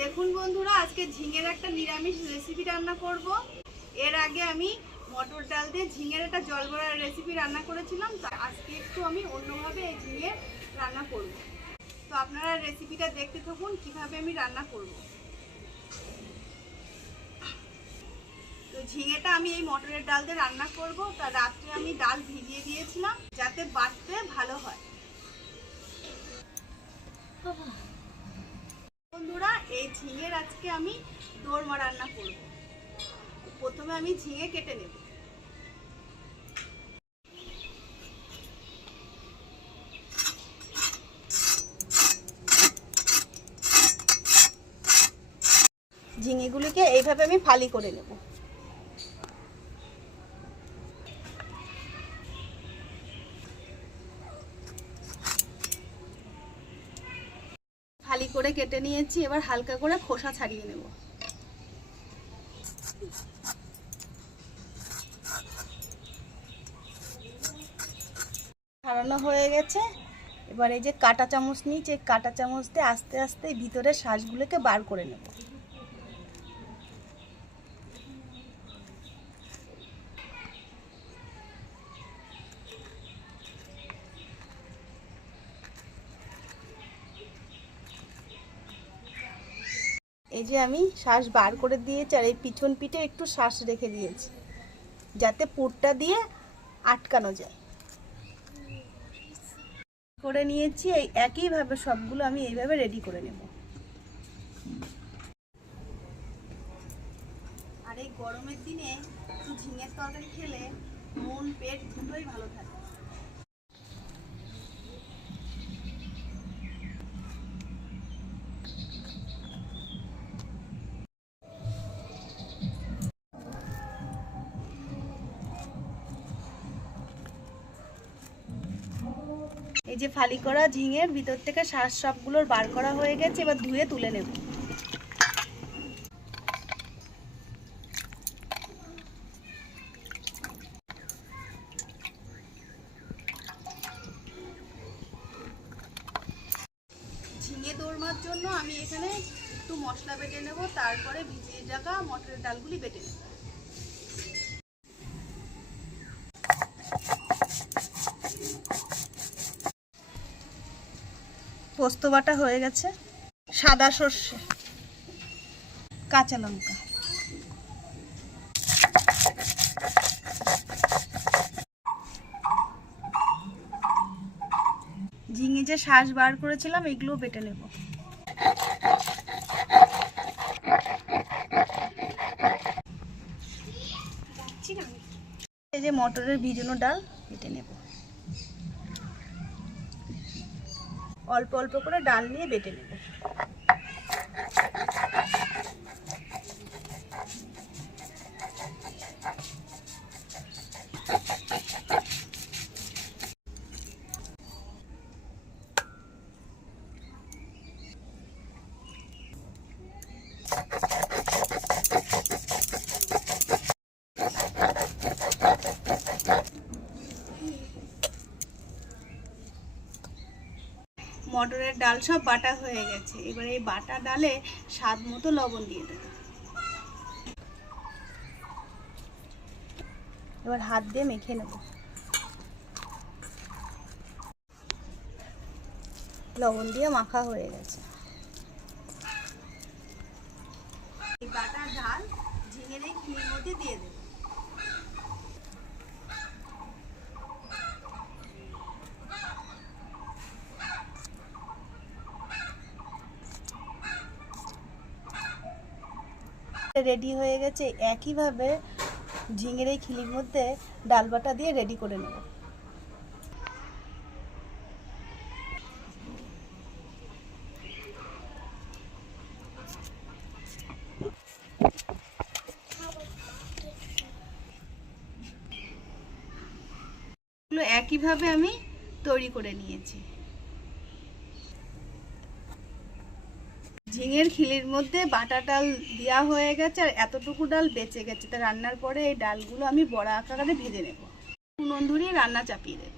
দেখুন বন্ধুরা, আজকে ঝিঙের একটা নিরামিষ রেসিপি রান্না করব। এর আগে আমি মটর ডাল দিয়ে ঝিঙের একটা জল বড়ার রেসিপি রান্না করেছিলাম। তো আজকে একটু আমি অন্যভাবে এই ঝিঙে রান্না করব। তো আপনারা রেসিপিটা দেখতে থাকুন কিভাবে আমি রান্না করব। তো ঝিঙেটা আমি এই মটরের ডাল দিয়ে রান্না করব। তা রাত্রে আমি ডাল ভিজিয়ে দিয়েছিলাম যাতে বাটতে ভালো হয়। বন্ধুরা, এই ঝিঙের আজকে আমি দোরমা রান্না করব। প্রথমে আমি ঝিঙে কেটে নেব। ঝিঙেগুলিকে এইভাবে আমি ফালি করে নেব। ফালি করে কেটে নিয়েছি, এবার হালকা করে খোসা ছাড়িয়ে নেব। ছাড়ানো হয়ে গেছে। এবার এই যে কাঁটা চামচ নিয়েছি, এই কাঁটা চামচ দিয়ে আস্তে আস্তে ভিতরের শাঁসগুলোকে বার করে নেব। এই যে আমি শাঁস বার করে দিয়েছি, আর এই পিছন পিঠে একটু শাঁস রেখে দিয়েছি যাতে পুরটা দিয়ে আটকানো যায়। করে নিয়েছি, এই একইভাবে সবগুলো আমি এইভাবে রেডি করে নেব। আর এই গরমের দিনে একটু ঝিঙের তরকারি খেলে মন পেট দুটোই ভালো থাকে। এই যে ফালি করা ঝিঙের ভিতর থেকে শাঁস সবগুলোর বার করা হয়ে গেছে। এবার ধুয়ে তুলে নেব। ঝিঙে দোরমার জন্য আমি এখানে একটু মশলা বেটে নেব, তারপরে ভিজিয়ে রাখা মটরের ডালগুলি বেটে নেব। পোস্ত বাটা হয়ে গেছে, সাদা সর্ষে, কাঁচা লঙ্কা, ঝিঙে যে শাঁস বার করেছিলাম এগুলো বেটে নেব। এই যে মটরের ভিজানো ডাল বেটে নেব। অল্প অল্প করে ডাল নিয়ে বেটে নেব। মটরের ডাল সব বাটা হয়ে গেছে। এবার এই বাটা ডালে স্বাদ মতো লবণ দিয়ে দেব। এবার হাত দিয়ে মেখে নেব। লবণ দিয়ে মাখা হয়ে গেছে। এই বাটা ডাল ঝিঙের এই খিলির মধ্যে দিয়ে দেব। রেডি হয়ে গেছে। একইভাবে ঝিঙের এই খিলির মধ্যে ডাল বাটা দিয়ে রেডি করে নেব। একইভাবে আমি তৈরি করে নিয়েছি। ঝিঙের খিলির মধ্যে বাটা ডাল দেওয়া হয়ে গেছে, আর এতটুকু ডাল বেঁচে গেছে। তা রান্নার পরে এই ডালগুলো আমি বড়া আকারে ভেজে নেব। নুন ধরিয়ে রান্না চাপিয়ে দেব।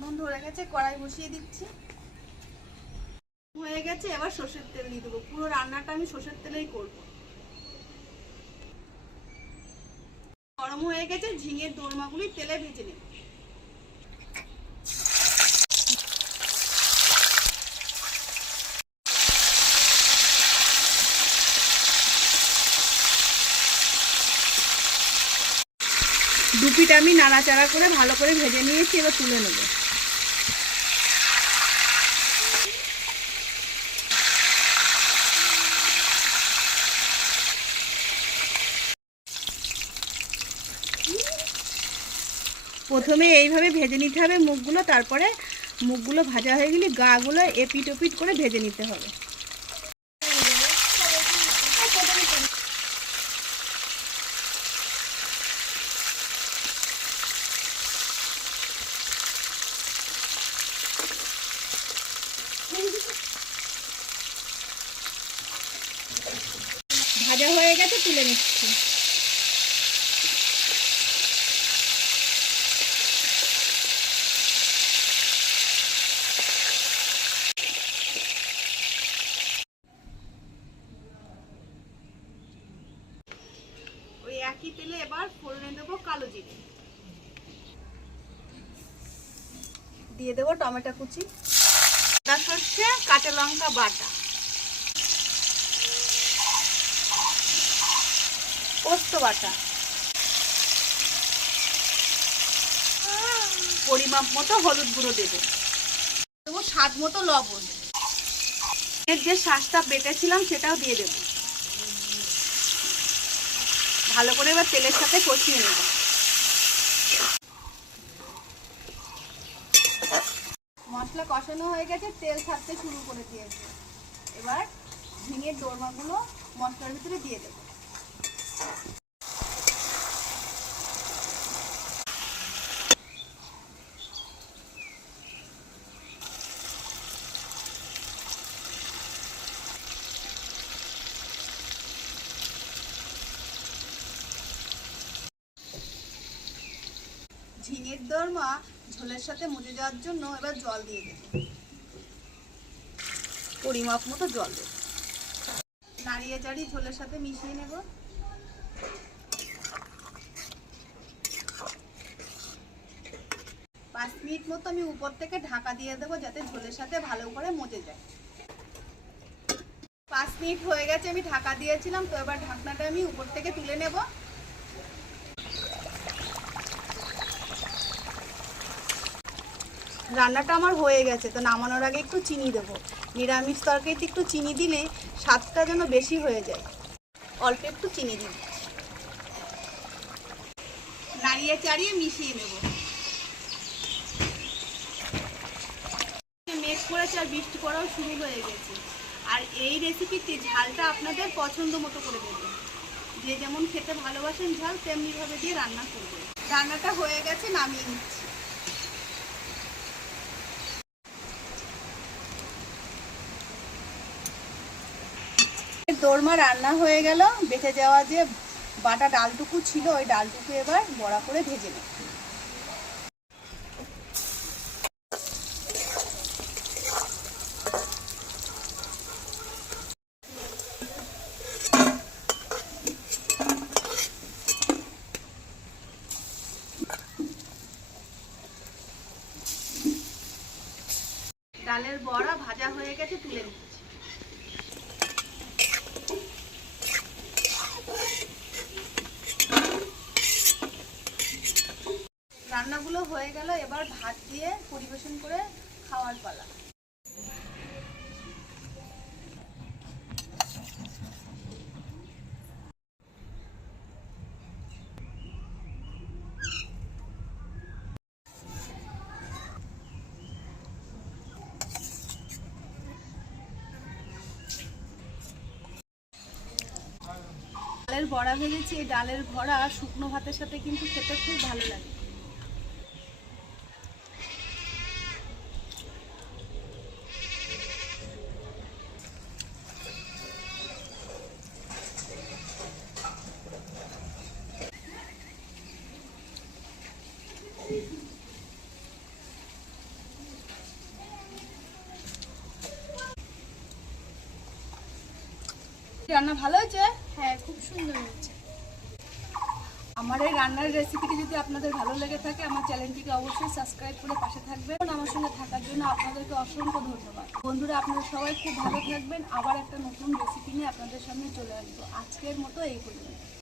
নুন ধরে গেছে, কড়াই বসিয়ে দিচ্ছি। গেছে, এবার সর্ষের তেল দিয়ে দেবো। পুরো রান্নাটা আমি সর্ষের তেলেই করব। গরম হয়ে গেছে, ঝিঙের দোরমাগুলি তেলে ভেজে নেব। দু পিঠ আমি নাড়াচাড়া করে ভালো করে ভেজে নিয়েছি, এবার তুলে নেব। প্রথমে এইভাবে ভেজে নিতে হবে মুখগুলো, তারপরে মুখগুলো ভাজা হয়ে গেলে গাগুলো এপিট ওপিট করে ভেজে নিতে হবে। ভাজা হয়ে গেছে, তুলে নিচ্ছি। ওই একই তেলে এবার ফোড়নে দেবো কালো জিরে, দিয়ে দেবো টমেটো কুচি, আদা সর্ষে কাঁচা লঙ্কা বাটা, পোস্ত বাটা, পরিমাপ মতো হলুদ গুঁড়ো দেবো, স্বাদ মতো লবণ, এর যে শাঁসটা বেটেছিলাম সেটাও দিয়ে দেবো। ভালো করে এবার তেলের সাথে কষিয়ে নেব। মশলা কষানো হয়ে গেছে, তেল ছাড়তে শুরু করে দিয়েছে। এবার ঝিঙের দোরমাগুলো মশলার ভিতরে দিয়ে দেবো। ঝিঙের দোরমা ঝোলের সাথে মুজে যাওয়ার জন্য এবার জল দিয়ে দেব, পরিমাপ মতো জল দেব। নাড়িয়ে চাড়িয়ে ঝোলের সাথে মিশিয়ে নেব। 5 মিনিট মতো আমি উপর থেকে ঢাকা দিয়ে দেবো, যাতে ঝোলের সাথে ভালো করে মজে যায়। 5 মিনিট হয়ে গেছে, আমি ঢাকা দিয়েছিলাম, তো এবার ঢাকনাটা আমি উপর থেকে তুলে নেব। রান্নাটা আমার হয়ে গেছে, তো নামানোর আগে একটু চিনি দেবো। নিরামিষ তরকারিতে একটু চিনি দিলে স্বাদটা যেন বেশি হয়ে যায়। অল্প একটু চিনি দিন, নাড়িয়ে চাড়িয়ে মিশিয়ে নেব। মেঘ করেছে আর বৃষ্টি পড়াও শুরু হয়ে গেছে। আর এই রেসিপিতে ঝালটা আপনাদের পছন্দ মতো করে দেবেন। যে যেমন খেতে ভালোবাসেন ঝাল, তেমনিভাবে দিয়ে রান্না করবেন। রান্নাটা হয়ে গেছে, নামিয়ে নিচ্ছি। দোরমা রান্না হয়ে গেল। বেঁচে যাওয়া যে বাটা ডালটুকু ছিল, ওই ডালটুকু এবার বড়া করে ভেজে নেব। ডালের বড়া ভাজা হয়ে গেছে, তুলে নিচ্ছি। রান্নাগুলো হয়ে গেল, এবার ভাত দিয়ে পরিবেশন করে খাওয়ার পালা। ডালের বড়া ভেজেছি, এই ডালের বড়া শুকনো ভাতের সাথে কিন্তু খেতে খুব ভালো লাগে। রান্না ভালো হয়েছে? হ্যাঁ, খুব সুন্দর হয়েছে। আমার এই রান্নার রেসিপিটি যদি আপনাদের ভালো লেগে থাকে আমার চ্যানেলটিকে অবশ্যই সাবস্ক্রাইব করে পাশে থাকবেন। আমার সঙ্গে থাকার জন্য আপনাদেরকে অসংখ্য ধন্যবাদ। বন্ধুরা, আপনারা সবাই খুব ভালো থাকবেন। আবার একটা নতুন রেসিপি নিয়ে আপনাদের সামনে চলে আসবো। আজকের মতো এই পর্যন্ত।